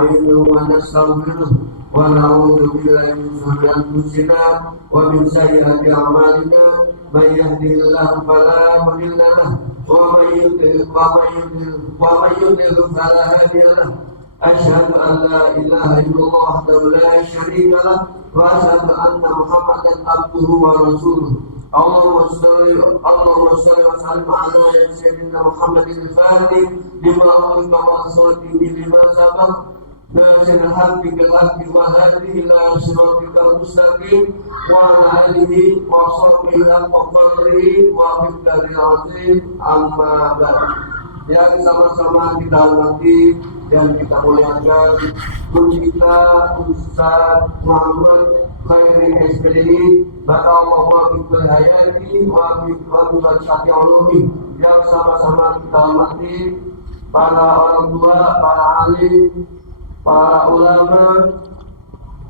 ونستعينه ونستغفره ونعوذ بالله من شرور أنفسنا ومن سيئات أعمالنا من يهده الله فلا مضل له ومن يضلل فلا هادي له أشهد أن لا إله إلا الله وحده لا شريك له وأشهد أن محمدا عبده ورسوله اللهم صل وسلم على سيدنا محمد الفاتح لما أغلق والخاتم لما سبق ناصر الحق بالحق والهادي إلى صراطك المستقيم وعلى آله وصحبه حق قدره ومقداره العظيم أما بعد. Yang sama-sama kita hormati dan kita muliakan guru kita Ustaz Muhammad Khairi SPDI, Barakallahu Fikul Hayati wa Barakati Ulumi. Yang sama-sama kita hormati para orang tua, para alim, para ulama,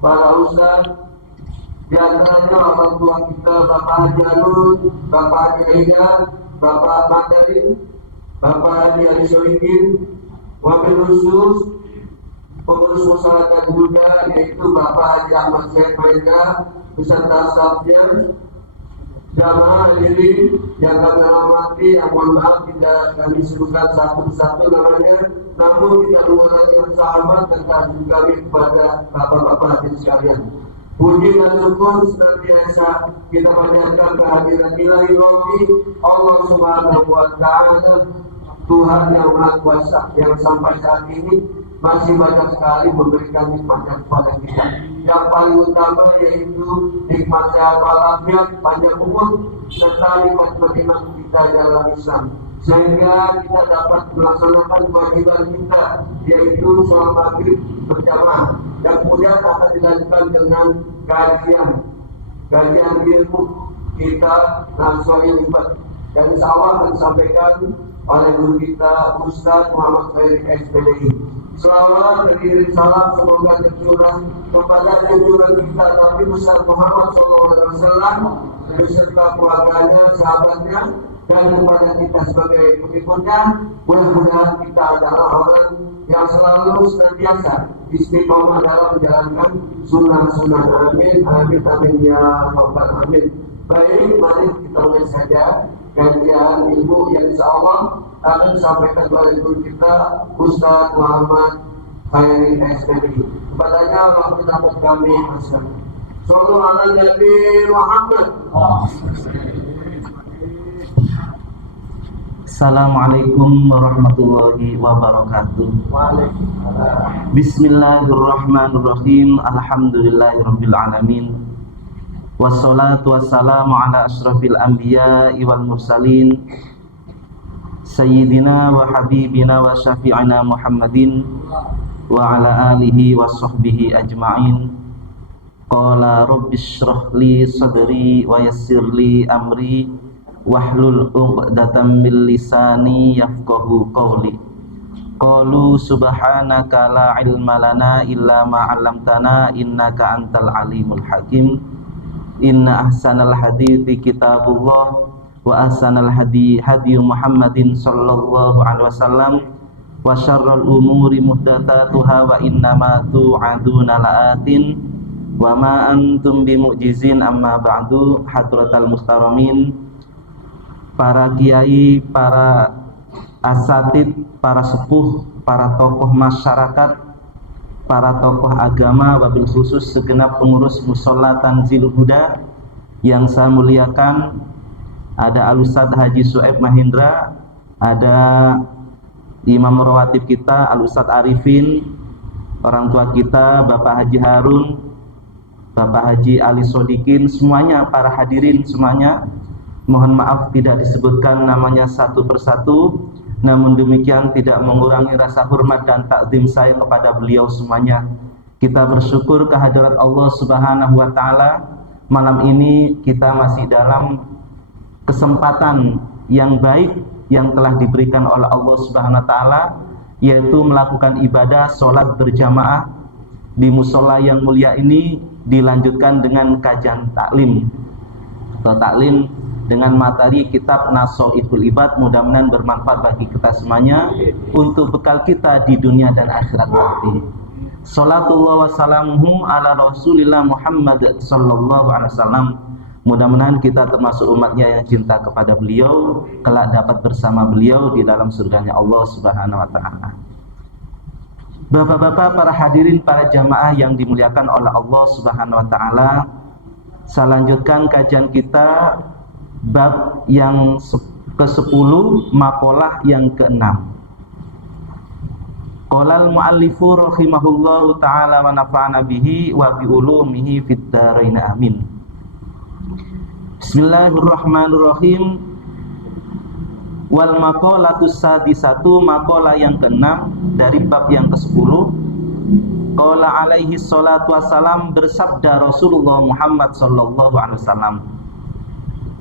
para ustaz, di antaranya orang tua kita Bapak Haji Arun, Bapak Haji Aida, Bapak Madarin, Bapak Haji Ali Solikin, wabil khusus pengurus masyarakat juga yaitu Bapak Haji Ahmad Syed Maida beserta stafnya, jamaah hadirin yang kami hormati, yang mohon maaf tidak kami sebutkan satu persatu namanya, namun kita mengucapkan sahabat dan kagum kami kepada bapak-bapak hadirin sekalian. Puji dan syukur senantiasa kita panjatkan kehadiran ilahi Allah Subhanahu wa Ta'ala, Tuhan yang Maha Kuasa, yang sampai saat ini masih banyak sekali memberikan nikmatnya kepada kita. Yang paling utama yaitu nikmat sehat walafiat, panjang umur, serta nikmat beriman kita dalam Islam, sehingga kita dapat melaksanakan kewajiban kita, yaitu sholat maghrib berjamaah, yang kemudian akan dilanjutkan dengan kajian ilmu kita Nasrul Ibadah, dan insya Allah akan disampaikan oleh guru kita Ustaz Muhammad Khairi SPDI. Selawat dan salam semoga tercurah kepada junjungan kita Nabi besar Muhammad SAW beserta keluarganya, sahabatnya, dan kepada kita sebagai pengikutnya. Mudah-mudahan kita adalah orang yang selalu senantiasa istiqomah dalam menjalankan sunnah-sunnah. Amin, amin, amin ya rabbal alamin. Baik, mari kita mulai saja kajian ilmu yang insya Allah akan disampaikan oleh guru kita Ustaz Muhammad Khairi SPDI. Kepadanya waktu dapat kami masuk. Sallu ala Nabi Muhammad. Assalamualaikum warahmatullahi wabarakatuh. Waalaikumsalam. Bismillahirrahmanirrahim. Alhamdulillahirabbil alamin. Wassalatu wassalamu ala asyrafil anbiya'i wal mursalin Sayyidina wa habibina wa syafi'ina Muhammadin wa ala alihi wa sahbihi ajma'in. Qala rabbis shrah li sadri wa yassir li amri wahlul 'uqdatam min lisani yafqahu qawli. Qalu subhanaka la ilma lana illa ma 'allamtana innaka antal alimul hakim. Inna ahsanal hadithi kitabullah wa ahsanal hadi Muhammadin sallallahu alaihi wasallam wa syarrul umuri muhdatsatuha wa innama tu'aduna la'atin wa ma antum bimu'jizin. Amma ba'du. Hadratal mustaramin, para kiai, para asatid, para sepuh, para tokoh masyarakat, para tokoh agama, wabil khusus segenap pengurus Mushola Tanzilul Huda yang saya muliakan. Ada Al-Ustadz Haji Su'aib Mahindra, ada Imam Rawatib kita Al-Ustadz Arifin, orang tua kita Bapak Haji Harun, Bapak Haji Ali Sodikin, semuanya para hadirin semuanya. Mohon maaf tidak disebutkan namanya satu persatu, namun demikian tidak mengurangi rasa hormat dan takzim saya kepada beliau semuanya. Kita bersyukur kehadirat Allah Subhanahu wa Ta'ala. Malam ini kita masih dalam kesempatan yang baik yang telah diberikan oleh Allah Subhanahu wa Ta'ala, yaitu melakukan ibadah sholat berjamaah di musola yang mulia ini, dilanjutkan dengan kajian taklim atau taklim dengan materi kitab Nasrul Ibad. Mudah-mudahan bermanfaat bagi kita semuanya untuk bekal kita di dunia dan akhirat nanti. Salatullah wa salamuhu ala Rasulillah Muhammad sallallahu alaihi wasallam. Mudah-mudahan kita termasuk umatnya yang cinta kepada beliau, kelak dapat bersama beliau di dalam surganya Allah Subhanahu wa taala. Bapak-bapak, para hadirin, para jamaah yang dimuliakan oleh Allah Subhanahu wa taala, saya lanjutkan kajian kita bab yang ke-10, maqalah yang ke-6. Qala al-muallifu rahimahullahu taala wa nafa'ana bihi wa bi ulumihi fid dharain amin. Bismillahirrahmanirrahim. Wal maqalatus sadisatu, maqalah yang ke-6 dari bab yang ke-10. Qala alaihi salatu wassalam, bersabda Rasulullah Muhammad sallallahu alaihi wasallam,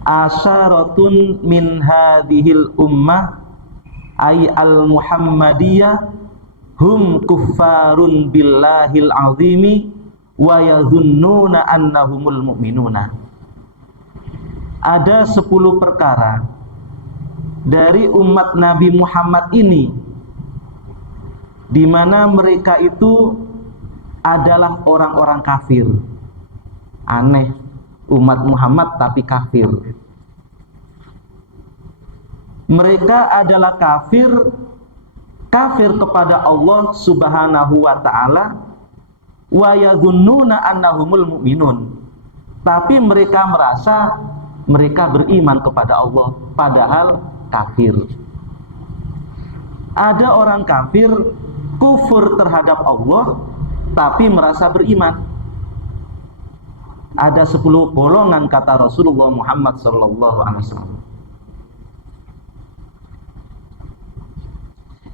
asyaratun min hadhil ummah ay al muhammadiyah hum kuffarun billahil azimi wa yadhunnuna annahumul mu'minuna. Ada 10 perkara dari umat Nabi Muhammad ini di mana mereka itu adalah orang-orang kafir. Aneh, umat Muhammad tapi kafir. Mereka adalah kafir kepada Allah Subhanahu wa taala, wa yadhunnuna annahumul mu'minun. Tapi mereka merasa mereka beriman kepada Allah, padahal kafir. Ada orang kafir kufur terhadap Allah tapi merasa beriman. Ada 10 golongan kata Rasulullah Muhammad sallallahu alaihi wasallam.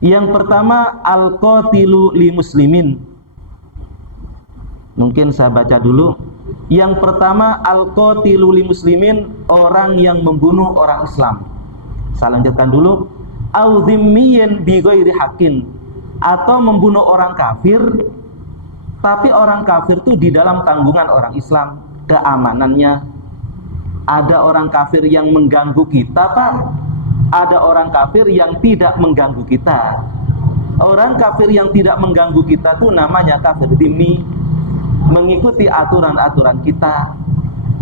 Yang pertama, al-qatilu li muslimin. Mungkin saya baca dulu. Yang pertama, al-qatilu li muslimin, orang yang membunuh orang Islam. Saya lanjutkan dulu. Au dhimmiyin bi ghairi haqqin, atau membunuh orang kafir tapi orang kafir itu di dalam tanggungan orang Islam, keamanannya. Ada orang kafir yang mengganggu kita, Pak. Ada orang kafir yang tidak mengganggu kita. Orang kafir yang tidak mengganggu kita itu namanya kafir dhimmi, mengikuti aturan-aturan kita.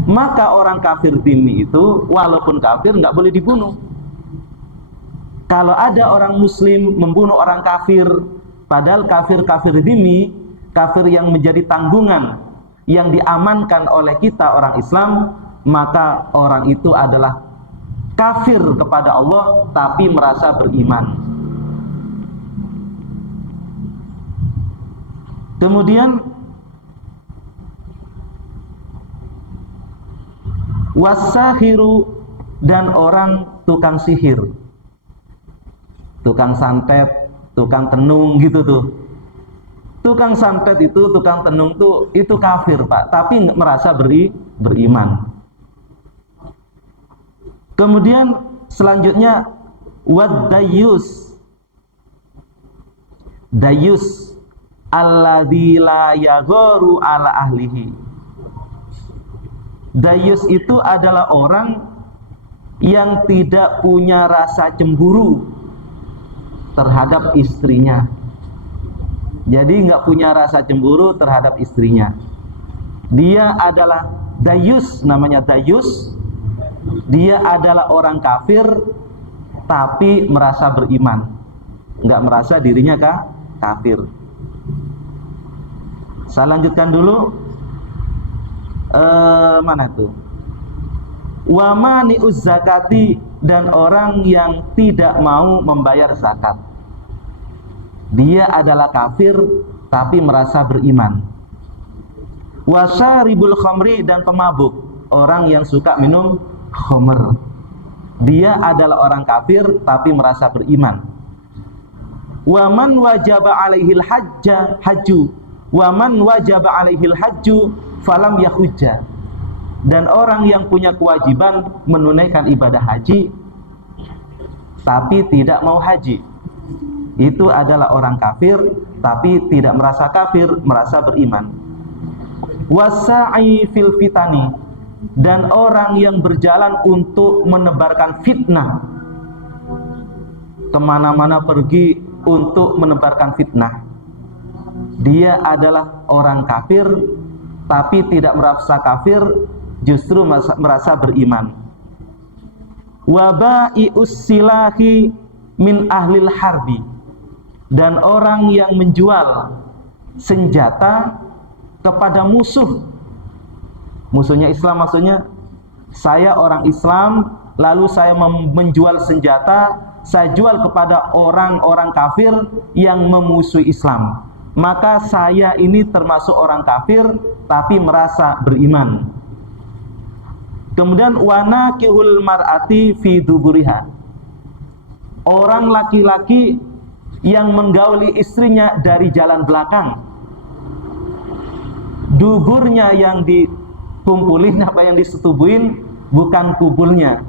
Maka orang kafir dhimmi itu walaupun kafir nggak boleh dibunuh. Kalau ada orang muslim membunuh orang kafir, padahal kafir dhimmi, kafir yang menjadi tanggungan, yang diamankan oleh kita orang Islam, maka orang itu adalah kafir kepada Allah tapi merasa beriman. Kemudian wasahiru, dan orang tukang sihir, tukang santet, tukang tenung gitu tuh. Tukang santet itu, tukang tenung tuh, itu kafir, Pak, tapi merasa beriman. Kemudian selanjutnya wad-dayyus. Dayyus alladzi la yagharu ala ahlihi. Dayyus itu adalah orang yang tidak punya rasa cemburu terhadap istrinya. Jadi nggak punya rasa cemburu terhadap istrinya. Dia adalah dayyus, namanya dayyus. Dia adalah orang kafir tapi merasa beriman, nggak merasa dirinya kafir. Saya lanjutkan dulu. Mana itu? Wa mani'uz zakati, dan orang yang tidak mau membayar zakat. Dia adalah kafir tapi merasa beriman. Wa syaribul khamri, dan pemabuk, orang yang suka minum khamr. Dia adalah orang kafir tapi merasa beriman. Wa man wajaba alaihil hajju, wa man wajaba alaihil hajju falam yahujja, dan orang yang punya kewajiban menunaikan ibadah haji tapi tidak mau haji, itu adalah orang kafir tapi tidak merasa kafir, merasa beriman. Wasa'i fil fitani, dan orang yang berjalan untuk menebarkan fitnah, kemana-mana pergi untuk menebarkan fitnah. dia adalah orang kafir, tapi tidak merasa kafir, justru merasa beriman. Waba'i'us silahi min ahlil harbi, dan orang yang menjual senjata kepada musuh. Musuhnya Islam, maksudnya saya orang Islam, lalu saya menjual senjata, saya jual kepada orang-orang kafir yang memusuhi Islam. Maka saya ini termasuk orang kafir tapi merasa beriman. Kemudian wanakihul mar'ati fi duburiha, orang laki-laki yang menggauli istrinya dari jalan belakang. Duburnya yang dikumpulin, apa yang disetubuhin, bukan kubulnya.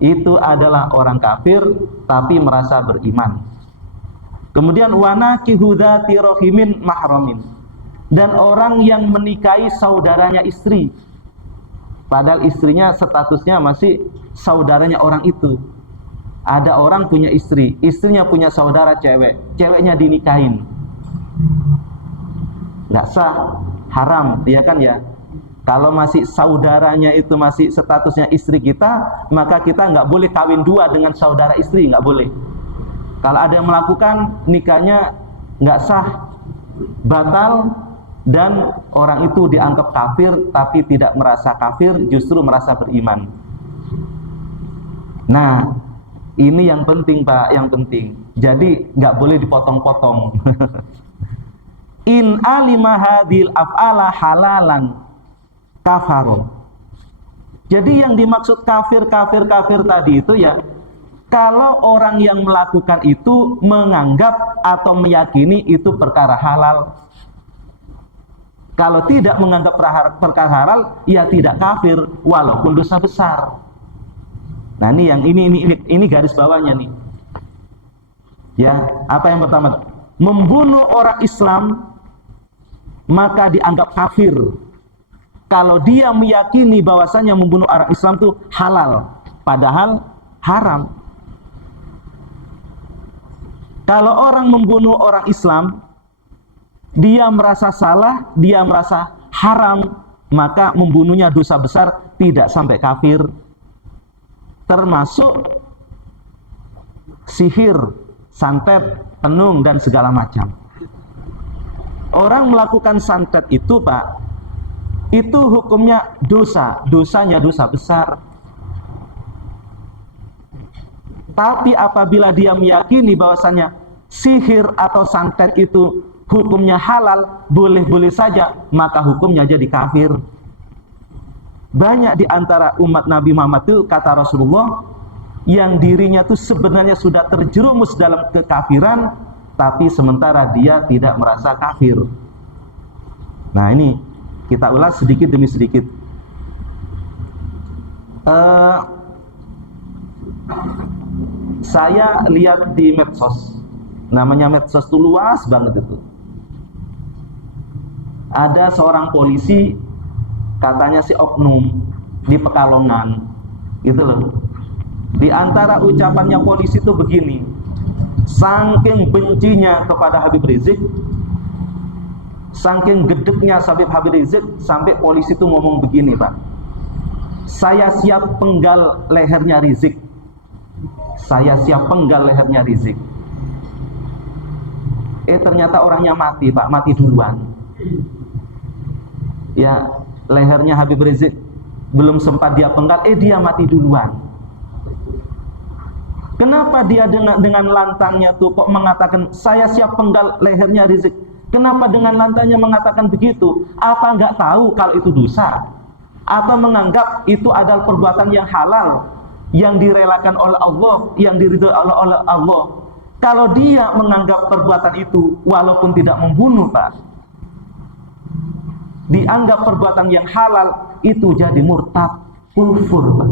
Itu adalah orang kafir tapi merasa beriman. Kemudian wanakihu dzati rahimin mahramin, dan orang yang menikahi saudaranya istri, padahal istrinya statusnya masih saudaranya orang itu. Ada orang punya istri, istrinya punya saudara cewek, ceweknya dinikahin, nggak sah, haram, ya kan ya. Kalau masih saudaranya itu masih statusnya istri kita, maka kita nggak boleh kawin dua dengan saudara istri, nggak boleh. Kalau ada yang melakukan, nikahnya nggak sah, batal, dan orang itu dianggap kafir tapi tidak merasa kafir, justru merasa beriman. Nah, ini yang penting Pak, yang penting. Jadi nggak boleh dipotong-potong. In alima hadhil af'ala halalan kafaro. Jadi yang dimaksud kafir tadi itu ya, kalau orang yang melakukan itu menganggap atau meyakini itu perkara halal. Kalau tidak menganggap perkara halal, ya tidak kafir walaupun dosa besar. Nah, ini garis bawahnya nih. Ya, apa yang pertama? Membunuh orang Islam maka dianggap kafir. Kalau dia meyakini bahwasanya membunuh orang Islam itu halal, padahal haram. Kalau orang membunuh orang Islam, dia merasa salah, dia merasa haram, maka membunuhnya dosa besar, tidak sampai kafir. Termasuk sihir, santet, tenung, dan segala macam. Orang melakukan santet itu Pak, itu hukumnya dosa, dosanya dosa besar. Tapi apabila dia meyakini bahwasanya sihir atau santet itu hukumnya halal, boleh-boleh saja, maka hukumnya jadi kafir. Banyak di antara umat Nabi Muhammad itu, kata Rasulullah, yang dirinya itu sebenarnya sudah terjerumus dalam kekafiran, tapi sementara dia tidak merasa kafir. Nah, ini kita ulas sedikit demi sedikit. Saya lihat di medsos, namanya medsos itu luas banget itu. Ada seorang polisi, katanya si oknum di Pekalongan, gitu loh. Di antara ucapannya polisi itu begini, saking bencinya kepada Habib Rizik, saking gedeknya Habib Rizik, sampai polisi itu ngomong begini Pak, saya siap penggal lehernya Rizik. Saya siap penggal lehernya Rizik. Ternyata orangnya mati Pak, mati duluan. Ya, lehernya Habib Rizik belum sempat dia penggal, dia mati duluan. Kenapa dia dengan lantangnya tuh kok mengatakan saya siap penggal lehernya Rizik? Kenapa dengan lantangnya mengatakan begitu? Apa nggak tahu kalau itu dosa? Atau menganggap itu adalah perbuatan yang halal, yang direlakan oleh Allah, yang diridhoi oleh Allah. Kalau dia menganggap perbuatan itu walaupun tidak membunuh Pak, dianggap perbuatan yang halal, itu jadi murtad, kufur Pak.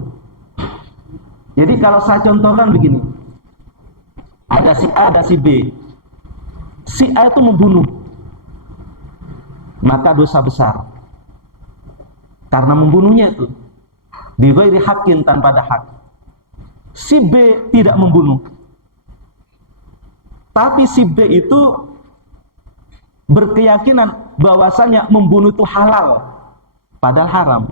Jadi kalau saya contohkan begini, ada si A, ada si B. Si A itu membunuh, maka dosa besar, karena membunuhnya itu bighairi haqqin, tanpa ada hak. Si B tidak membunuh, tapi si B itu berkeyakinan bahwasanya membunuh itu halal, padahal haram.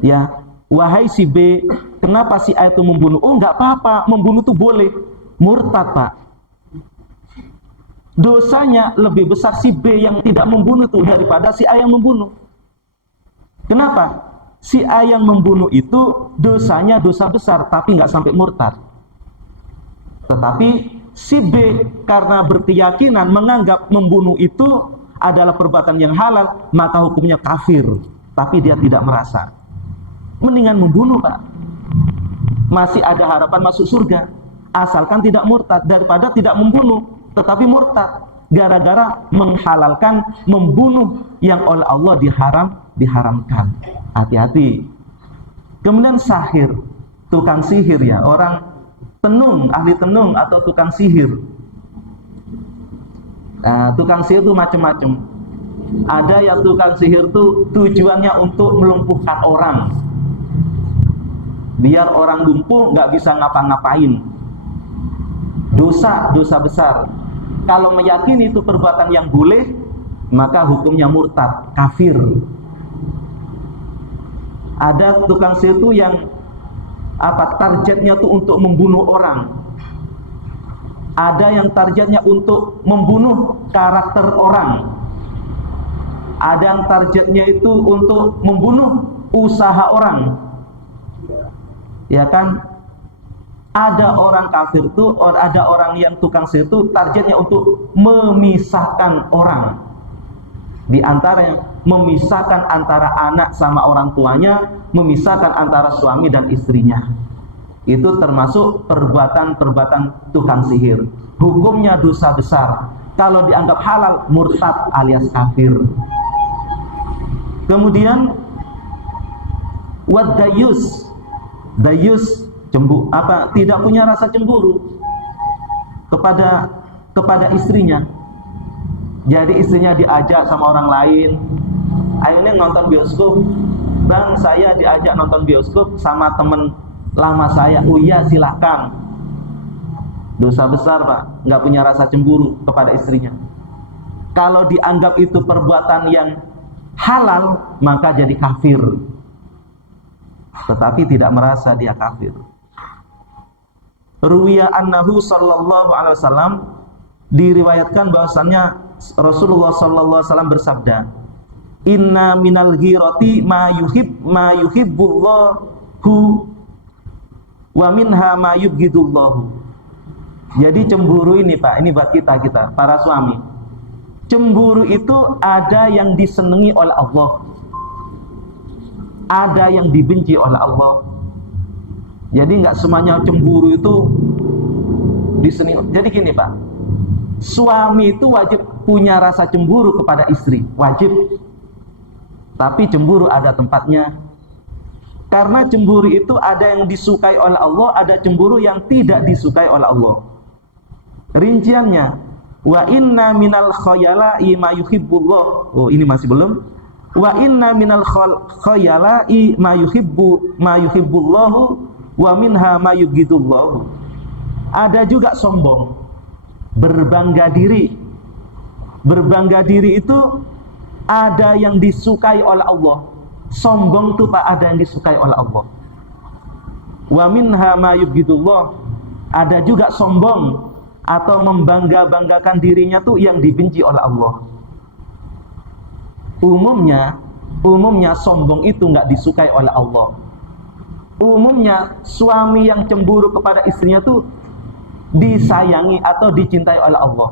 Ya, wahai si B, kenapa si A itu membunuh? Oh, nggak apa-apa, membunuh itu boleh. Murtad, Pak. Dosanya lebih besar si B yang tidak membunuh itu daripada si A yang membunuh. Kenapa? Si A yang membunuh itu dosanya dosa besar, tapi nggak sampai murtad. Tetapi si B karena berkeyakinan menganggap membunuh itu adalah perbuatan yang halal, maka hukumnya kafir. Tapi dia tidak merasa. Mendingan membunuh, Pak. Masih ada harapan masuk surga. Asalkan tidak murtad, daripada tidak membunuh tetapi murtad gara-gara menghalalkan membunuh yang oleh Allah diharamkan. Hati-hati. Kemudian sahir, tukang sihir ya, orang tenung, ahli tenung atau tukang sihir. Tukang sihir itu macam-macam. Ada yang tukang sihir itu tujuannya untuk melumpuhkan orang, biar orang lumpuh nggak bisa ngapa-ngapain. Dosa besar. Kalau meyakini itu perbuatan yang boleh, maka hukumnya murtad, kafir. Ada tukang sihir itu yang targetnya itu untuk membunuh orang. Ada yang targetnya untuk membunuh karakter orang. Ada yang targetnya itu untuk membunuh usaha orang. Ya kan? Ada orang kafir itu, ada orang yang tukang sihir itu targetnya untuk memisahkan orang. Di antaranya memisahkan antara anak sama orang tuanya, memisahkan antara suami dan istrinya. Itu termasuk perbuatan-perbuatan tukang sihir. Hukumnya dosa besar. Kalau dianggap halal, murtad alias kafir. Kemudian wadayus, dayus tidak punya rasa cemburu kepada istrinya. Jadi istrinya diajak sama orang lain, ayo nih nonton bioskop. Bang, saya diajak nonton bioskop sama temen lama saya. Oh iya, silakan. Dosa besar, Pak. Nggak punya rasa cemburu kepada istrinya. Kalau dianggap itu perbuatan yang halal, maka jadi kafir. Tetapi tidak merasa dia kafir. Ruwiya annahu sallallahu alaihi wasallam, diriwayatkan bahwasannya Rasulullah sallallahu alaihi wasallam bersabda, inna minal ghirati ma yuhibbullahu wa minha ma yubghidullahu. Jadi cemburu ini, Pak, ini buat kita para suami. Cemburu itu ada yang disenangi oleh Allah, ada yang dibenci oleh Allah. Jadi nggak semuanya cemburu itu disenangi. Jadi gini, Pak, suami itu wajib punya rasa cemburu kepada istri, wajib. Tapi cemburu ada tempatnya. Karena cemburu itu ada yang disukai oleh Allah, ada cemburu yang tidak disukai oleh Allah. Rinciannya, wa inna minal khayala'i ma yuhibbullah. Oh, ini masih belum. Wa inna minal khayala'i ma yuhibbullahu wa minha ma yubghidullahu. Ada juga sombong, berbangga diri. Berbangga diri itu ada yang disukai oleh Allah. Sombong itu, Pak, ada yang disukai oleh Allah. Wa minha ma yubghidullah. Ada juga sombong atau membangga-banggakan dirinya tuh yang dibenci oleh Allah. Umumnya sombong itu nggak disukai oleh Allah. Umumnya suami yang cemburu kepada istrinya tuh disayangi atau dicintai oleh Allah.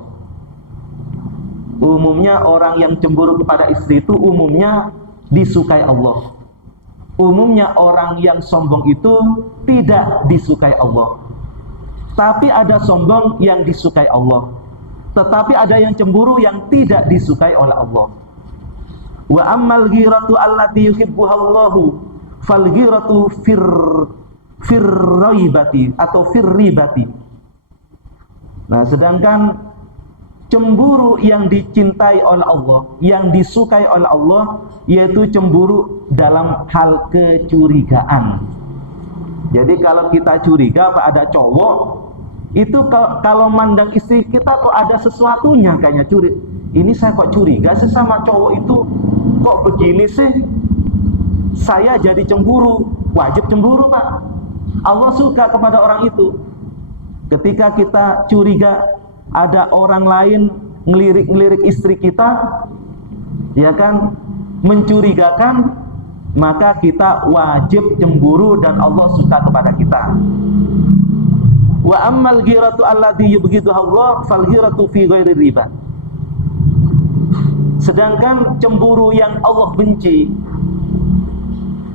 Umumnya orang yang cemburu kepada istri itu umumnya disukai Allah. Umumnya orang yang sombong itu tidak disukai Allah. Tapi ada sombong yang disukai Allah. Tetapi ada yang cemburu yang tidak disukai oleh Allah. Wa ammal ghiratu allati yuhibbuha Allahu fal ghiratu firraibati atau firribati. Nah, sedangkan cemburu yang dicintai oleh Allah, yang disukai oleh Allah, yaitu cemburu dalam hal kecurigaan. Jadi kalau kita curiga, Pak, ada cowok Itu kalau mandang istri kita kok ada sesuatunya kayaknya curi. Ini saya kok curiga sih sama cowok itu, kok begini sih? Saya jadi cemburu. Wajib cemburu, Pak. Allah suka kepada orang itu. Ketika kita curiga ada orang lain ngelirik-ngelirik istri kita, ya kan, mencurigakan, maka kita wajib cemburu dan Allah suka kepada kita. Wa ammal ghiratu allati yubghiduha Allah fal ghiratu fi ghairi riba. Sedangkan cemburu yang Allah benci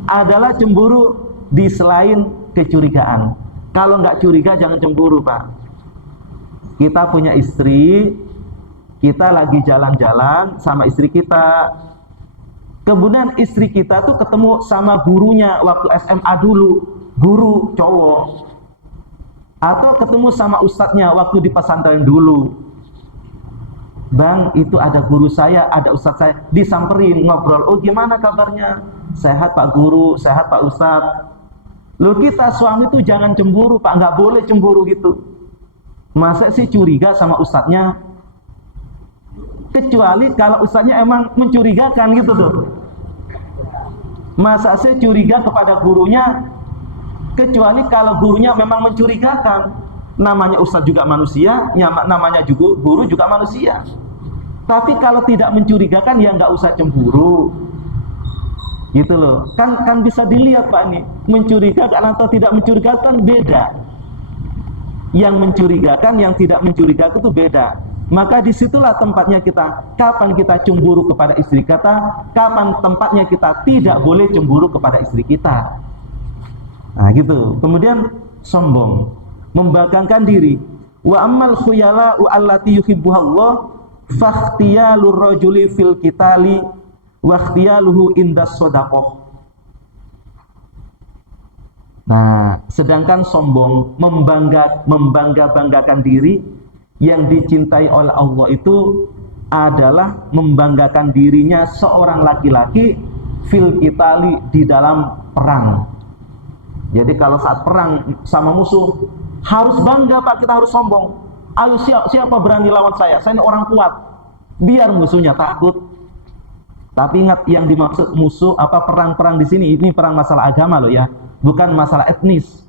adalah cemburu di selain kecurigaan. Kalau nggak curiga jangan cemburu, Pak. Kita punya istri, kita lagi jalan-jalan sama istri kita. Kemudian istri kita tuh ketemu sama gurunya waktu SMA dulu, guru cowok. Atau ketemu sama ustadznya waktu di pesantren dulu. Bang, itu ada guru saya, ada ustadz saya. Disamperin, ngobrol, oh gimana kabarnya? Sehat Pak Guru, sehat Pak Ustadz. Loh, kita suami tuh jangan cemburu, Pak. Nggak boleh cemburu gitu. Masa sih curiga sama ustadznya? Kecuali kalau ustadznya emang mencurigakan gitu tuh. Masa sih curiga kepada gurunya? Kecuali kalau gurunya memang mencurigakan. Namanya ustadz juga manusia, namanya juga guru juga manusia. Tapi kalau tidak mencurigakan ya nggak usah cemburu. Gitu loh. Kan bisa dilihat, Pak, nih. Mencurigakan atau tidak mencurigakan beda. Yang mencurigakan, yang tidak mencurigakan itu beda. Maka disitulah tempatnya kita. Kapan kita cemburu kepada istri kita, kapan tempatnya kita tidak boleh cemburu kepada istri kita. Nah gitu. Kemudian sombong, membanggakan diri. Wa ammal khuyala wa allati yuhibbuha Allah fakhtiyalur rajuli fil qitali wa ikhtiyaluhu indas shadaqah. Nah, sedangkan sombong, membanggakan diri, yang dicintai oleh Allah itu adalah membanggakan dirinya seorang laki-laki fil qitali, di dalam perang. Jadi kalau saat perang sama musuh harus bangga, Pak, kita harus sombong. Ayo siapa berani lawan saya ini orang kuat. Biar musuhnya takut. Tapi ingat, yang dimaksud musuh apa perang-perang di sini ini perang masalah agama loh ya, bukan masalah etnis,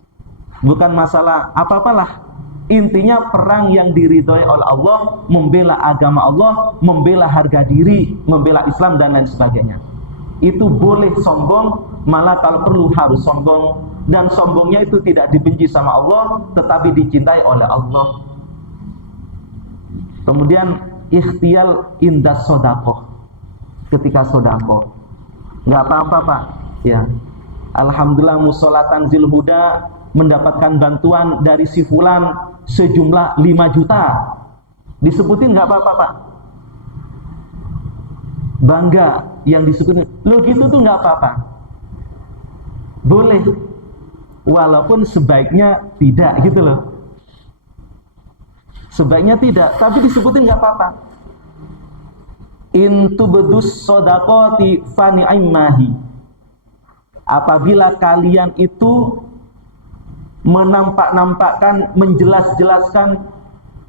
bukan masalah apa-apalah. Intinya perang yang diridhoi oleh Allah, membela agama Allah, membela harga diri, membela Islam dan lain sebagainya. Itu boleh sombong, malah kalau perlu harus sombong. Dan sombongnya itu tidak dibenci sama Allah, tetapi dicintai oleh Allah. Kemudian ikhtiyal indas sodakoh, ketika sodakoh. Nggak apa-apa, Pak. Ya, alhamdulillah musolatan Zilhuda mendapatkan bantuan dari si fulan sejumlah 5 juta. Disebutin nggak apa-apa, Pak. Bangga yang disebutin. Loh gitu tuh nggak apa-apa. Boleh. Walaupun sebaiknya tidak gitu loh. Sebaiknya tidak, tapi disebutin nggak apa-apa. Intubedus sodakoti fani'immahi. Apabila kalian itu menampak-nampakkan, menjelas-jelaskan,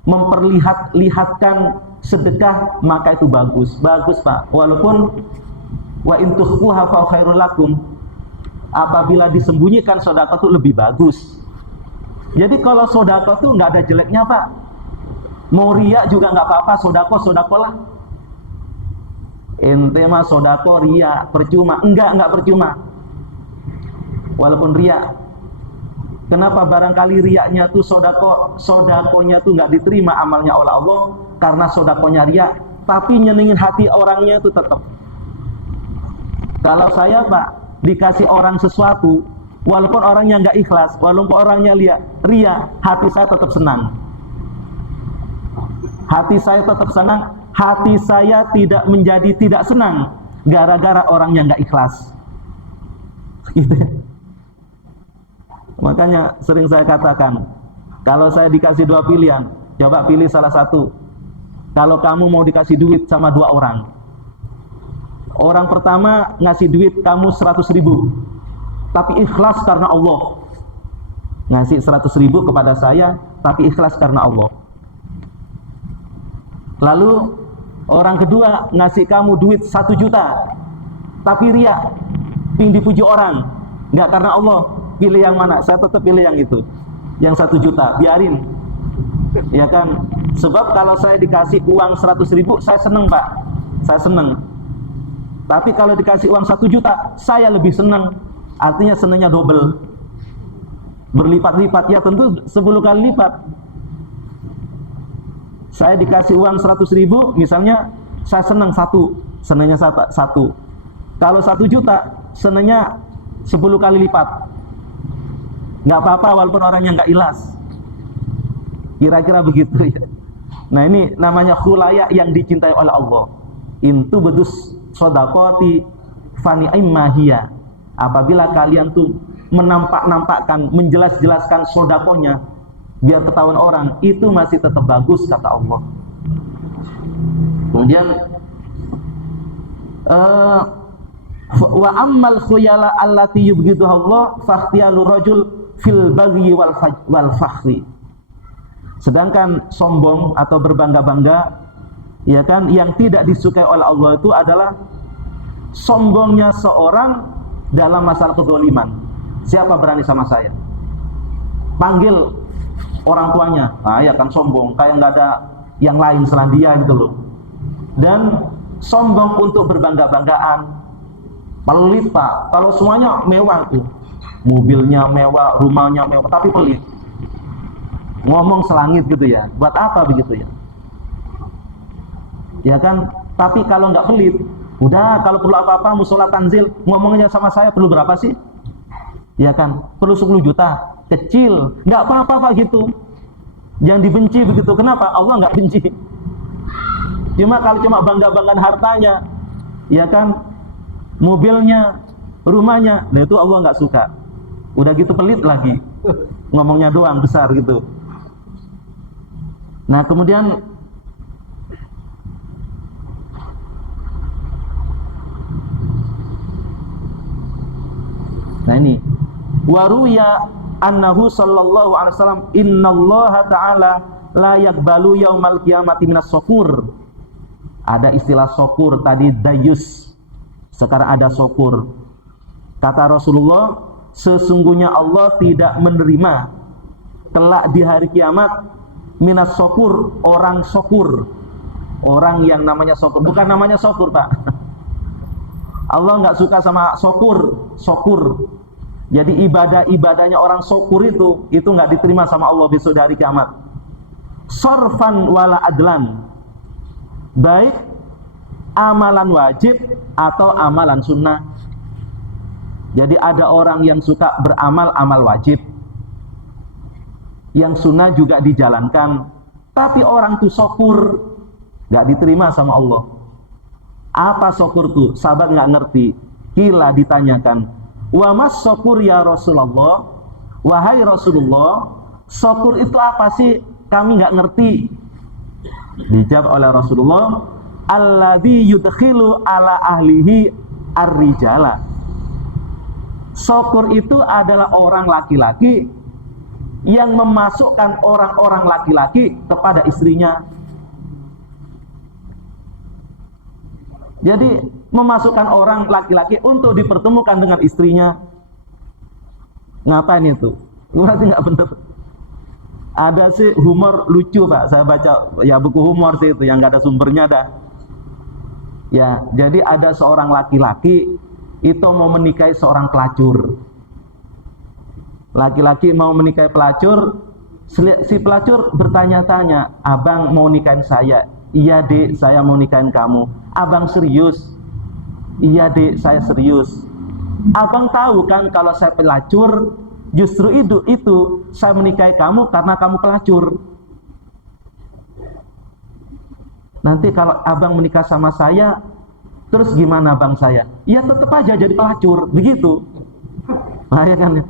memperlihatkan sedekah, maka itu bagus. Bagus, Pak. Walaupun wa intukhfuha fa khairul lakum. Apabila disembunyikan sedekah itu lebih bagus. Jadi kalau sedekah itu nggak ada jeleknya, Pak. Mau riya juga nggak apa-apa, sedekah lah. Ente mah sedekah riya percuma? Enggak percuma. Walaupun riya. Kenapa barangkali riyanya tuh sedekahnya tuh nggak diterima amalnya oleh Allah karena sedekahnya riya, tapi nyenengin hati orangnya itu tetap. Kalau saya, Pak, dikasih orang sesuatu, walaupun orangnya nggak ikhlas, walaupun orangnya ria, hati saya tetap senang. Hati saya tetap senang. Hati saya tidak menjadi tidak senang gara-gara orangnya nggak ikhlas. Gitu. Makanya sering saya katakan, kalau saya dikasih 2 pilihan, coba pilih salah satu. Kalau kamu mau dikasih duit sama 2 orang, orang pertama ngasih duit kamu 100.000, tapi ikhlas karena Allah, ngasih 100.000 kepada saya, tapi ikhlas karena Allah. Lalu orang kedua ngasih kamu duit 1 juta tapi riya, ingin dipuji orang, nggak karena Allah. Pilih yang mana? Saya tetap pilih yang itu, yang 1 juta, biarin, ya kan? Sebab kalau saya dikasih uang 100.000 saya seneng Pak, saya seneng. Tapi kalau dikasih uang 1 juta saya lebih seneng, artinya senengnya double, berlipat-lipat, ya tentu 10 kali lipat. Saya dikasih uang 100.000 misalnya, saya seneng senengnya satu. Kalau 1 juta senengnya 10 kali lipat. Nggak apa-apa walaupun orangnya nggak ikhlas. Kira-kira begitu ya. Nah ini namanya khulaya yang dicintai oleh Allah. Intu bedus sodakoti fani immahiyah. Apabila kalian tuh menampak-nampakkan, menjelas-jelaskan sodakonya biar ketahuan orang, itu masih tetap bagus kata Allah. Kemudian wa ammal khuyala allati yubghidu Allah fakhtiyalu rajul fil baghi wal fakhri. Sedangkan sombong atau berbangga-bangga, ya kan, yang tidak disukai oleh Allah itu adalah sombongnya seorang dalam masalah kezaliman. Siapa berani sama saya? Panggil orang tuanya, ya kan sombong, kayak nggak ada yang lain selain dia gitu loh. Dan sombong untuk berbangga-banggaan, pelit Pak. Kalau semuanya mewah tuh, mobilnya mewah, rumahnya mewah, tapi pelit. Ngomong selangit gitu ya, buat apa begitu ya? Ya kan, tapi kalau nggak pelit, udah kalau perlu apa-apa musola tanzil, ngomongnya sama saya perlu berapa sih? Ya kan, perlu 10 juta, kecil, nggak apa-apa Pak gitu. Jangan dibenci begitu. Kenapa? Allah nggak benci. Cuma kalau cuma bangga-banggaan hartanya, ya kan, mobilnya, rumahnya, nah itu Allah nggak suka. Udah gitu pelit lagi, ngomongnya doang besar gitu. Nah kemudian ini waruya annahu sallallahu alaihi wasallam innallaha ta'ala la yaqbalu yaumal qiyamati minas syukur. Ada istilah syukur tadi, dayus, sekarang ada syukur. Kata Rasulullah, sesungguhnya Allah tidak menerima kelak di hari kiamat minas syukur, orang syukur, orang yang namanya syukur, bukan namanya syukur Pak. Allah nggak suka sama syukur. Jadi ibadahnya orang syukur itu nggak diterima sama Allah besok dari kiamat. Sorfan wala adlan, baik amalan wajib atau amalan sunnah. Jadi ada orang yang suka beramal amal wajib, yang sunnah juga dijalankan, tapi orang tuh syukur nggak diterima sama Allah. Apa syukur tuh? Sahabat nggak ngerti. Kila ditanyakan, wa mas syukur ya Rasulullah, wahai Rasulullah, syukur itu apa sih? Kami nggak ngerti. Dijawab oleh Rasulullah, alladzi yudkhilu ala ahlihi ar-rijala. Syukur itu adalah orang laki-laki yang memasukkan orang-orang laki-laki kepada istrinya. Jadi memasukkan orang laki-laki untuk dipertemukan dengan istrinya. Ngapain itu? Berarti nggak benar. Ada sih humor lucu Pak, saya baca ya buku humor sih itu yang nggak ada sumbernya dah. Ya, jadi ada seorang laki-laki itu mau menikahi seorang pelacur. Laki-laki mau menikahi pelacur, si pelacur bertanya-tanya, abang mau nikahin saya? Iya dek, saya mau nikahin kamu. Abang serius? Iya dek, saya serius. Abang tahu kan kalau saya pelacur, justru itu saya menikahi kamu karena kamu pelacur. Nanti kalau abang menikah sama saya, terus gimana bang saya? Ya tetap aja jadi pelacur, begitu. Nah, ya kan?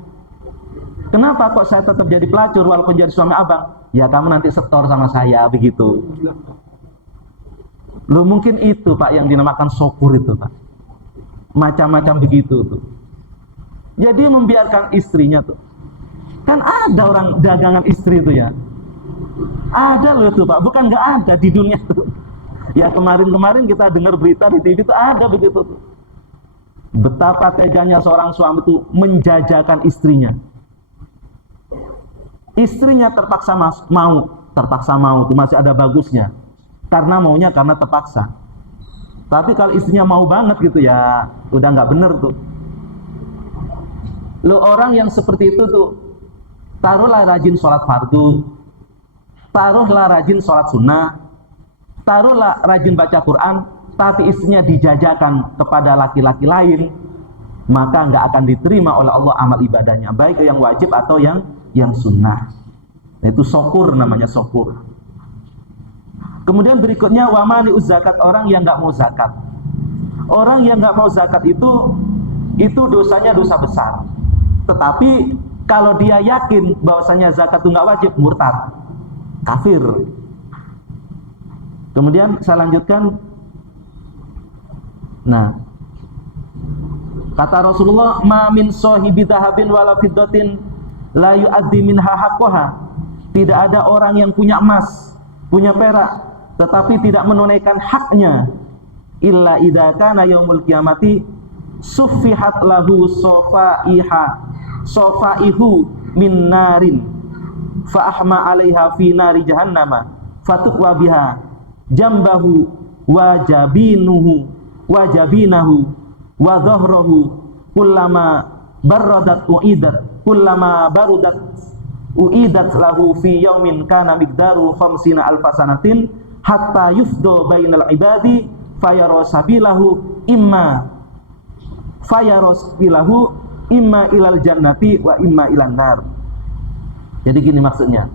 Kenapa kok saya tetap jadi pelacur walaupun jadi suami abang? Ya kamu nanti setor sama saya, begitu. Loh mungkin itu Pak yang dinamakan syukur itu Pak. Macam-macam begitu tuh. Jadi membiarkan istrinya tuh. Kan ada orang dagangan istri itu ya. Ada loh itu Pak, bukan nggak ada di dunia itu. Ya kemarin-kemarin kita dengar berita di TV itu ada begitu tuh. Betapa teganya seorang suami itu menjajakan istrinya. Istrinya terpaksa mau itu masih ada bagusnya. Karena maunya karena terpaksa. Tapi kalau istrinya mau banget gitu ya udah nggak bener tuh. Lo orang yang seperti itu tuh, taruhlah rajin sholat fardu, taruhlah rajin sholat sunnah, taruhlah rajin baca Quran, tapi istrinya dijajakan kepada laki-laki lain, maka nggak akan diterima oleh Allah amal ibadahnya, baik yang wajib atau yang sunnah. Itu syukur, namanya syukur. Kemudian berikutnya wamani zakat, orang yang nggak mau zakat. Orang yang nggak mau zakat itu dosanya dosa besar. Tetapi kalau dia yakin bahwasanya zakat itu nggak wajib, murtad, kafir. Kemudian saya lanjutkan. Nah, kata Rasulullah, ma min sahibi dhahabin wala fiddatin la yu'addi minha haqqaha. Tidak ada orang yang punya emas, punya perak, tetapi tidak menunaikan haknya, illa idza kana yaumul qiyamati suffihat lahu sofaihu min narin fa ahma 'alaiha fi nari jahannama fatukwa biha jambahu wa jabinahu wa dhahrahu kullama baradat kullama barudat uidat lahu fi yaumin kana miqdaru 50 alfasanatin hatta yufdo bainal ibadi fayarosabilahu imma ilal jannati wa imma ilan nar. Jadi gini maksudnya,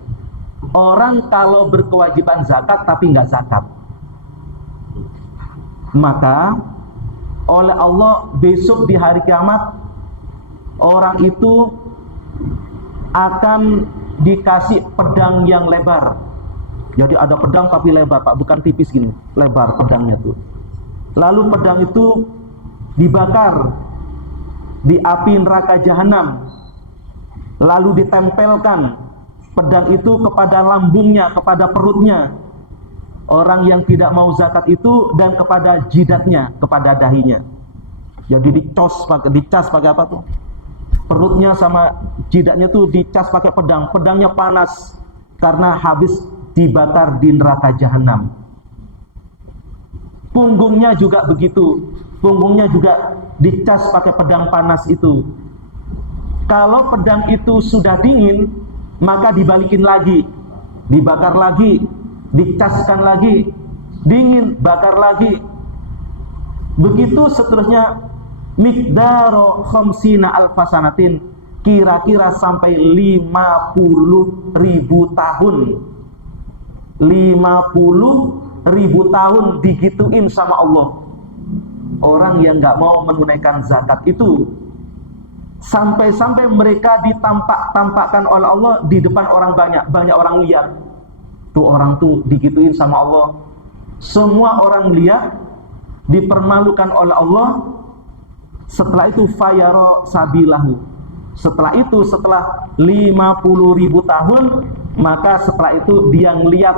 orang kalau berkewajiban zakat tapi nggak zakat, maka oleh Allah besok di hari kiamat orang itu akan dikasih pedang yang lebar. Jadi ada pedang tapi lebar Pak, bukan tipis gini, lebar pedangnya tuh. Lalu pedang itu dibakar di api neraka jahanam, lalu ditempelkan pedang itu kepada lambungnya, kepada perutnya orang yang tidak mau zakat itu, dan kepada jidatnya, kepada dahinya. Jadi dicas pakai apa tuh? Perutnya sama jidatnya tuh dicas pakai pedang. Pedangnya panas karena habis dibakar di neraka jahanam. Punggungnya juga begitu. Punggungnya juga dicas pakai pedang panas itu. Kalau pedang itu sudah dingin, maka dibalikin lagi, dibakar lagi, dicaskan lagi, dingin, bakar lagi. Begitu seterusnya, miqdaro khamsina alfasanatin, kira-kira sampai 50.000 tahun. 50.000 tahun digituin sama Allah. Orang yang nggak mau menunaikan zakat itu, sampai-sampai mereka ditampakkan oleh Allah di depan orang banyak orang lihat. Tuh orang tuh digituin sama Allah. Semua orang lihat, dipermalukan oleh Allah. Setelah itu fayaro sabilahu. Setelah 50.000 tahun, maka setelah itu dia ngelihat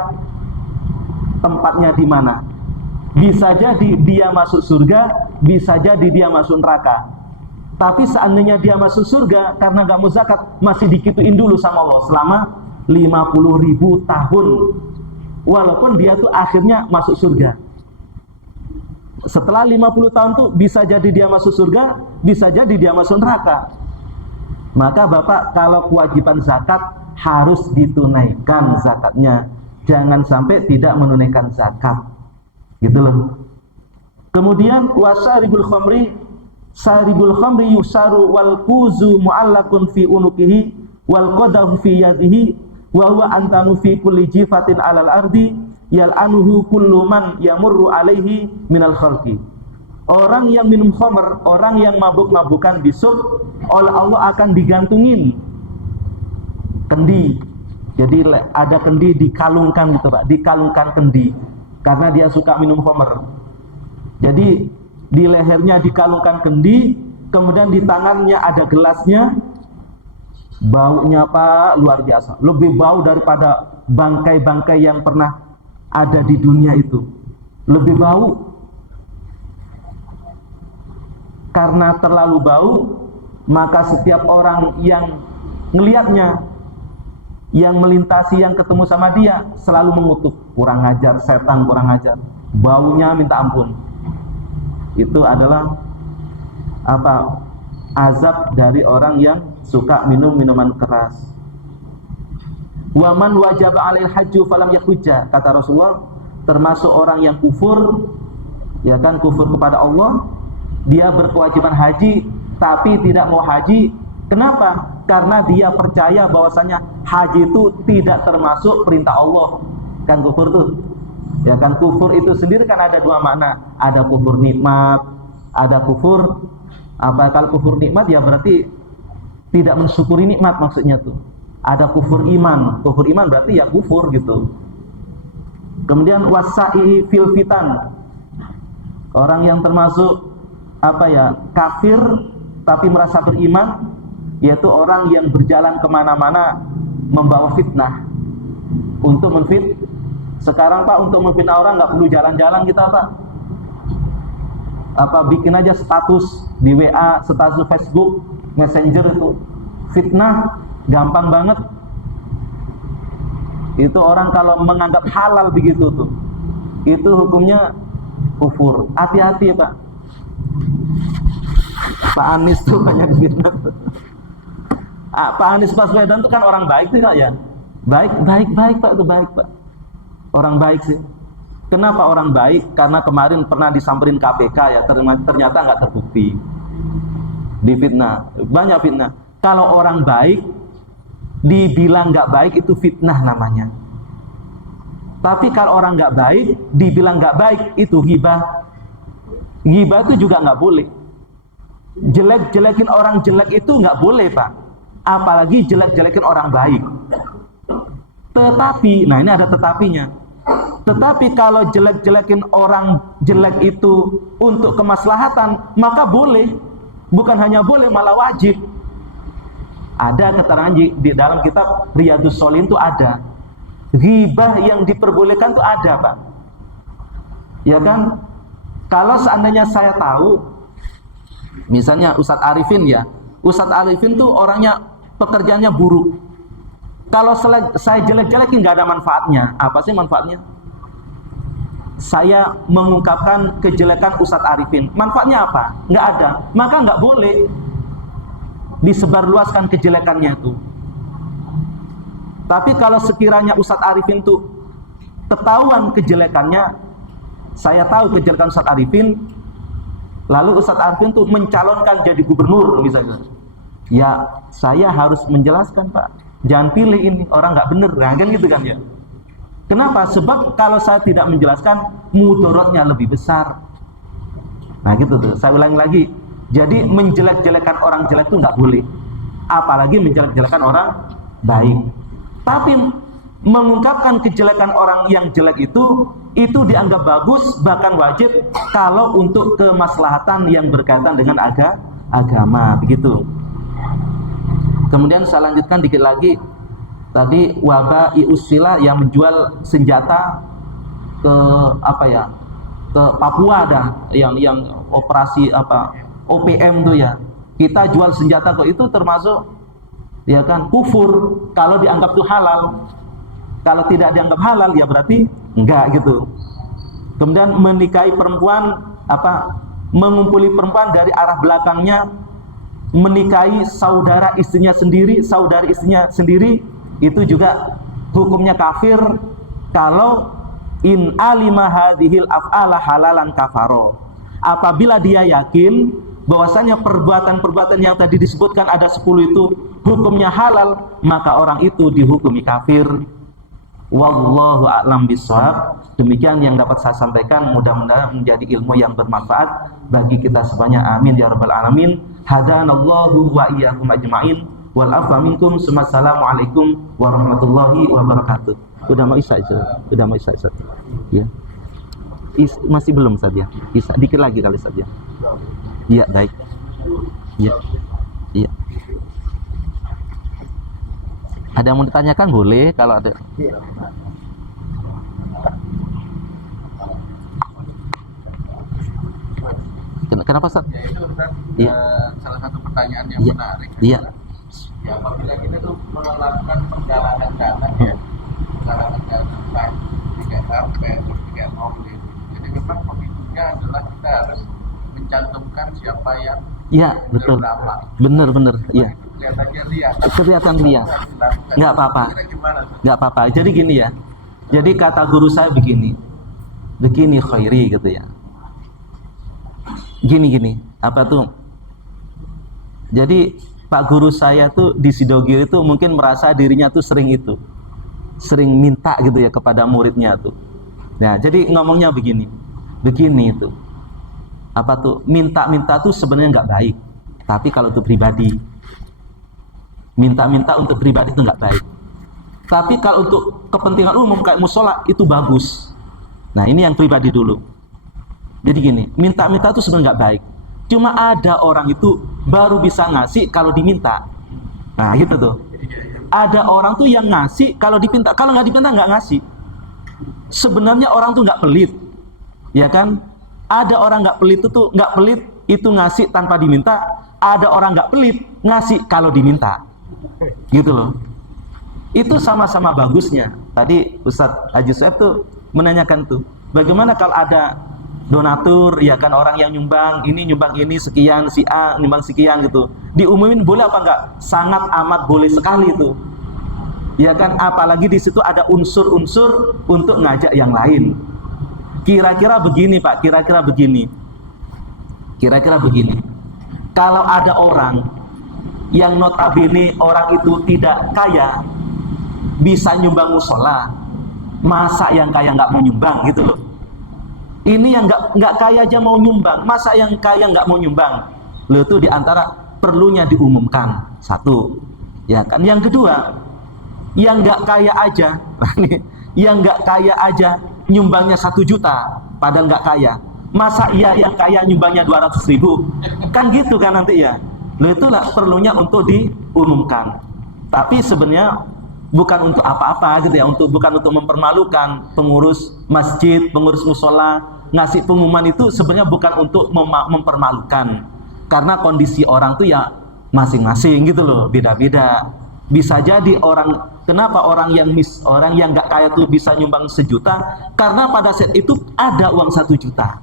tempatnya di mana. Bisa jadi dia masuk surga, bisa jadi dia masuk neraka. Tapi seandainya dia masuk surga, karena gak mau zakat, masih dikituin dulu sama Allah selama 50.000 tahun. Walaupun dia tuh akhirnya masuk surga. Setelah 50 tahun tuh bisa jadi dia masuk surga, bisa jadi dia masuk neraka. Maka Bapak, kalau kewajiban zakat harus ditunaikan zakatnya. Jangan sampai tidak menunaikan zakat. Gitu loh. Kemudian wasaribul khamri, saribul khamri yusaru wal kuzu mu'allakun fi unukihi wal qadahu fi yadihi wa huwa antanu fi kulli jifatin alal ardi yal'anuhu kullu man yamurru alaihi minal khalqi. Orang yang minum khamr, orang yang mabuk-mabukan besok oleh Allah akan digantungin kendi. Jadi ada kendi dikalungkan gitu Pak, dikalungkan kendi karena dia suka minum khamr. Jadi di lehernya dikalungkan kendi, kemudian di tangannya ada gelasnya, Baunya Pak luar biasa, lebih bau daripada bangkai-bangkai yang pernah ada di dunia itu. Lebih bau. Karena terlalu bau, maka setiap orang yang ngelihatnya, yang melintasi, yang ketemu sama dia, selalu mengutuk, kurang ajar, setan, kurang ajar. Baunya minta ampun. Itu adalah apa? Azab dari orang yang suka minum minuman keras. Waman wajaba alail hajju falam yahujja, kata Rasulullah, termasuk orang yang kufur, ya kan, kufur kepada Allah. Dia berkewajiban haji tapi tidak mau haji. Kenapa? Karena dia percaya bahwasanya haji itu tidak termasuk perintah Allah. Kan kufur tuh. Ya kan, kufur itu sendiri kan ada dua makna. Ada kufur nikmat, ada kufur apa? Kalau kufur nikmat ya berarti tidak mensyukuri nikmat maksudnya tuh. Ada kufur iman. Kufur iman berarti ya kufur gitu. Kemudian wasai fil fitan. Orang yang termasuk apa ya? Kafir tapi merasa beriman, yaitu orang yang berjalan kemana-mana membawa fitnah untuk menfit. Sekarang Pak, untuk memfitnah orang nggak perlu jalan-jalan kita Pak. Apa, bikin aja status di WA, status Facebook, Messenger, itu fitnah, gampang banget. Itu orang kalau menganggap halal begitu tuh, itu hukumnya kufur. Hati-hati Pak. Pak Anies tuh banyak fitnah. Pak Anies Baswedan tuh kan orang baik tuh Kak ya. Baik Pak, itu baik Pak. Orang baik sih. Kenapa orang baik? Karena kemarin pernah disamperin KPK ya, ternyata nggak terbukti. Difitnah, banyak fitnah. Kalau orang baik dibilang nggak baik itu fitnah namanya. Tapi kalau orang nggak baik dibilang nggak baik itu ghibah. Ghibah itu juga nggak boleh. Jelek-jelekin orang jelek itu nggak boleh Pak. Apalagi jelek-jelekin orang baik. Tetapi, nah ini ada tetapinya. Tetapi kalau jelek-jelekin orang jelek itu untuk kemaslahatan, maka boleh. Bukan hanya boleh, malah wajib. Ada keterangan di dalam kitab Riyadhus Shalihin itu ada. Ghibah yang diperbolehkan itu ada Pak. Ya kan? Kalau seandainya saya tahu, misalnya Ustadz Arifin ya, Ustadz Arifin tuh orangnya, pekerjaannya buruk. Kalau saya jelek-jelekin nggak ada manfaatnya. Apa sih manfaatnya? Saya mengungkapkan kejelekan Ustadz Arifin. Manfaatnya apa? Nggak ada. Maka nggak boleh disebarluaskan kejelekannya itu. Tapi kalau sekiranya Ustadz Arifin tuh ketahuan kejelekannya, saya tahu kejelekan Ustadz Arifin, lalu Ustadz Arifin tuh mencalonkan jadi gubernur misalnya, ya saya harus menjelaskan Pak, jangan pilih ini, orang nggak bener, nah, kan gitu kan ya. Kenapa? Sebab kalau saya tidak menjelaskan, mudaratnya lebih besar. Nah gitu tuh, saya ulangi lagi. Jadi menjelek-jelekan orang jelek itu nggak boleh, apalagi menjelek-jelekan orang baik. Tapi mengungkapkan kejelekan orang yang jelek itu dianggap bagus, bahkan wajib kalau untuk kemaslahatan yang berkaitan dengan agama, begitu. Kemudian saya lanjutkan dikit lagi. Tadi wabai usila yang menjual senjata ke apa ya, ke Papua dah, yang operasi apa OPM tuh ya. Kita jual senjata kok, itu termasuk ya kan kufur kalau dianggap tuh halal. Kalau tidak dianggap halal ya berarti enggak gitu. Kemudian menikahi perempuan, apa, mengumpuli perempuan dari arah belakangnya, menikahi saudara istrinya sendiri, saudari istrinya sendiri, itu juga hukumnya kafir. Kalau in alima hadhil af'ala halalan kafaro, apabila dia yakin bahwasanya perbuatan-perbuatan yang tadi disebutkan ada 10 itu hukumnya halal, maka orang itu dihukumi kafir. Wallahu a'lam bishawab. Demikian yang dapat saya sampaikan, mudah-mudahan menjadi ilmu yang bermanfaat bagi kita semuanya. Amin ya rabbal alamin. Hadanallahu wa iyyakum ajma'in. Wal afwa minkum. Assalamualaikum warahmatullahi wabarakatuh. Udah mau isya, udah mau isya. Ya. Masih belum saja. Isya dikit lagi kali saja. Iya, baik. Iya. Iya. Ada yang mau ditanyakan boleh kalau ada. Kenapa Ustaz? Ya itu Ustaz, Iya. salah satu pertanyaan yang Iya. menarik Iya. adalah, ya apabila kita tuh melakukan penggalangan dana ya, penggalangan dana baik tiga karpet, tiga mobil, jadi memang pemicunya adalah kita harus mencantumkan siapa yang Iya, betul. berapa. Bener. Iya. Itu kelihatannya liar. Kelihatan liar. Nggak apa-apa. Kira gimana Ustaz? Nggak apa-apa. Jadi gini ya. Jadi kata guru saya begini khairi gitu ya. Gini. Apa tuh? Jadi Pak guru saya tuh di Sidogiri tuh mungkin merasa dirinya tuh sering minta gitu ya kepada muridnya tuh. Nah, jadi ngomongnya begini itu. Apa tuh? Minta tuh sebenarnya nggak baik. Tapi kalau untuk pribadi, minta untuk pribadi itu nggak baik. Tapi kalau untuk kepentingan umum kayak musola itu bagus. Nah, ini yang pribadi dulu. Jadi gini, minta itu sebenarnya nggak baik. Cuma ada orang itu baru bisa ngasih kalau diminta. Nah, gitu tuh. Ada orang tuh yang ngasih kalau dipinta. Kalau nggak dipinta nggak ngasih. Sebenarnya orang tuh nggak pelit, ya kan? Ada orang nggak pelit itu ngasih tanpa diminta. Ada orang nggak pelit ngasih kalau diminta. Gitu loh. Itu sama-sama bagusnya. Tadi Ustadz Haji Soeb tuh menanyakan tuh, bagaimana kalau ada donatur, ya kan, orang yang nyumbang ini sekian, si A nyumbang sekian gitu, diumumin boleh apa enggak? Sangat amat boleh sekali itu, ya kan, apalagi di situ ada unsur-unsur untuk ngajak yang lain. Kira-kira begini Pak, kira-kira begini, kalau ada orang yang notabene orang itu tidak kaya bisa nyumbang musola, masa yang kaya nggak mau nyumbang gitu loh. Ini yang nggak kaya aja mau nyumbang, masa yang kaya nggak mau nyumbang? Lo itu diantara perlunya diumumkan. Satu, ya kan. Yang kedua, yang nggak kaya aja, nyumbangnya 1 juta, padahal nggak kaya. Masa iya yang kaya nyumbangnya 200.000? Kan gitu kan nanti ya. Lo itulah perlunya untuk diumumkan. Tapi sebenarnya bukan untuk apa-apa gitu ya, bukan untuk mempermalukan pengurus masjid, pengurus musola. Ngasih pengumuman itu sebenarnya bukan untuk mempermalukan, karena kondisi orang tuh ya masing-masing gitu loh, beda-beda. Bisa jadi kenapa orang yang nggak kaya tuh bisa nyumbang 1 juta, karena pada saat itu ada uang 1 juta.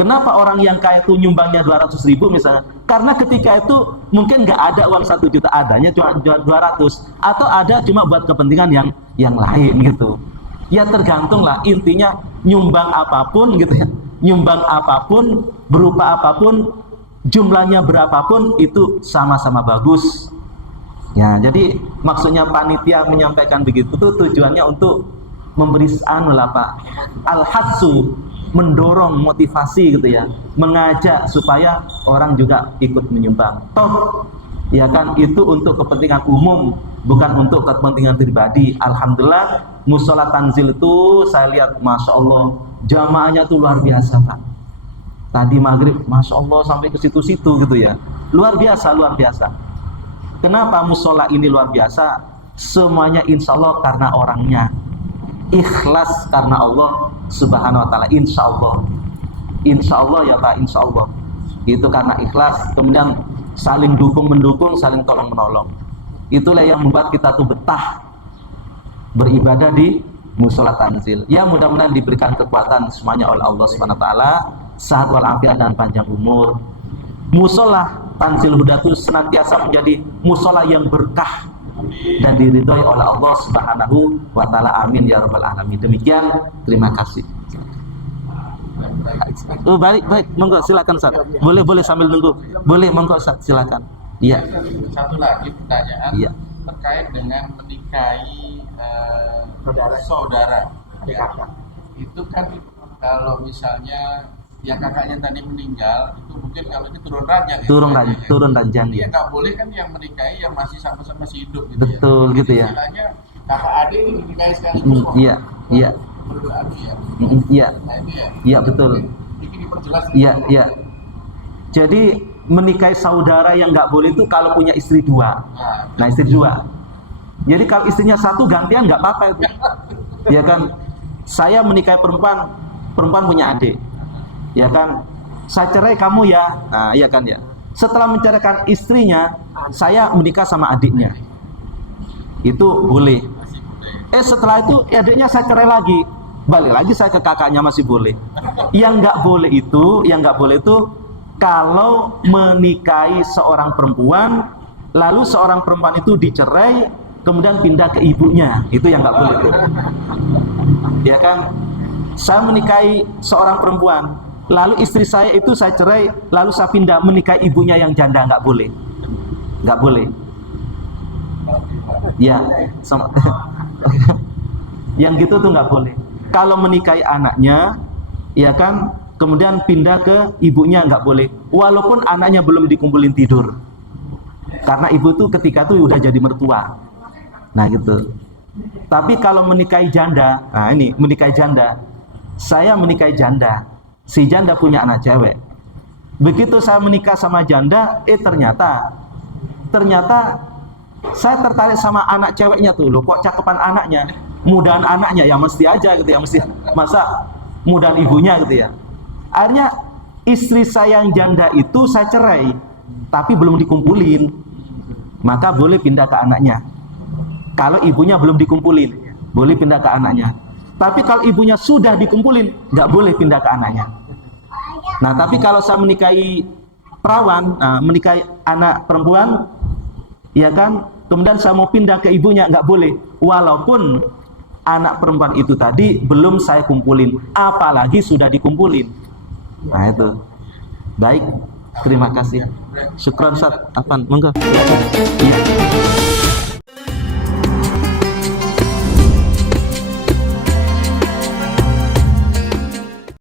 Kenapa orang yang kaya tuh nyumbangnya 200.000 misalnya? Karena ketika itu mungkin nggak ada uang 1 juta, adanya cuma 200, atau ada cuma buat kepentingan yang lain gitu. Ya tergantung lah, intinya nyumbang apapun gitu ya, nyumbang apapun, berupa apapun, jumlahnya berapapun, itu sama-sama bagus. Ya, jadi maksudnya panitia menyampaikan begitu tuh tujuannya untuk memberi al-hassu, mendorong, motivasi gitu ya, mengajak supaya orang juga ikut menyumbang. Toh ya kan, itu untuk kepentingan umum, bukan untuk kepentingan pribadi. Alhamdulillah musola Tanzil itu saya lihat, masya Allah, jamaahnya tuh luar biasa Pak. Tadi maghrib, masya Allah, sampai ke situ-situ gitu ya, luar biasa. Kenapa musola ini luar biasa? Semuanya insya Allah karena orangnya, ikhlas karena Allah Subhanahu wa ta'ala. Insya Allah ya Pak, insya Allah itu karena ikhlas, kemudian saling dukung-mendukung, saling tolong-menolong. Itulah yang membuat kita tuh betah beribadah di musola Tanzil. Ya, mudah-mudahan diberikan kekuatan semuanya oleh Allah Subhanahu wa ta'ala, sehat walafiat dan panjang umur. Musola Tanzil Huda itu senantiasa menjadi musola yang berkah dan diridhoi oleh Allah Subhanahu wa ta'ala. Amin ya rabbal alamin. Demikian, terima kasih. Oh, baik, monggo silakan Ustaz. Boleh sambil nunggu. Boleh, monggo Ustaz, silakan. Iya. Satu lagi pertanyaan, iya, terkait dengan menikahi saudara. Ya. Itu kan kalau misalnya yang kakaknya tadi meninggal, itu mungkin kalau ini turun ranjang. Iya, nggak boleh kan yang menikahi yang masih sama-sama masih hidup gitu. Betul ya. Gitu ya. Istilahnya kakak adik ini menikahi sekaligus. Iya. Berdoa ya. Iya. Nah, itu ya. Iya, betul. Ini diperjelas. Iya. Jadi menikahi saudara yang nggak boleh itu kalau punya istri 2. Nah, istri 2. Jadi kalau istrinya satu gantian nggak apa-apa itu. Ya kan? Saya menikahi perempuan, perempuan punya adik. Ya kan? Saya cerai kamu ya. Nah, iya kan ya. Setelah menceraikan istrinya, saya menikah sama adiknya. Itu boleh. Setelah itu adiknya saya cerai lagi. Balik lagi saya ke kakaknya, masih boleh. Yang nggak boleh itu kalau menikahi seorang perempuan, lalu seorang perempuan itu dicerai, kemudian pindah ke ibunya, itu yang nggak boleh tuh. Ya kan? Saya menikahi seorang perempuan, lalu istri saya itu saya cerai, lalu saya pindah menikahi ibunya yang janda, nggak boleh. Nggak boleh. Ya, sama. Yang gitu tuh nggak boleh. Kalau menikahi anaknya, ya kan, kemudian pindah ke ibunya nggak boleh. Walaupun anaknya belum dikumpulin tidur, karena ibu tuh ketika tuh udah jadi mertua. Nah gitu. Tapi kalau menikahi janda, nah ini menikahi janda, saya menikahi janda, si janda punya anak cewek. Begitu saya menikah sama janda, ternyata saya tertarik sama anak ceweknya tuh, loh kok cakepan anaknya, mudahan anaknya, ya mesti aja gitu ya, mesti, masa mudahan ibunya gitu ya. Akhirnya istri saya yang janda itu saya cerai, tapi belum dikumpulin, maka boleh pindah ke anaknya. Kalau ibunya belum dikumpulin, boleh pindah ke anaknya. Tapi kalau ibunya sudah dikumpulin, nggak boleh pindah ke anaknya. Nah, tapi kalau saya menikahi perawan, menikahi anak perempuan, ya kan, kemudian saya mau pindah ke ibunya, nggak boleh. Walaupun anak perempuan itu tadi belum saya kumpulin, apalagi sudah dikumpulin. Nah itu. Baik, terima kasih. Syukran Ustaz. Afwan, monggo. Ya.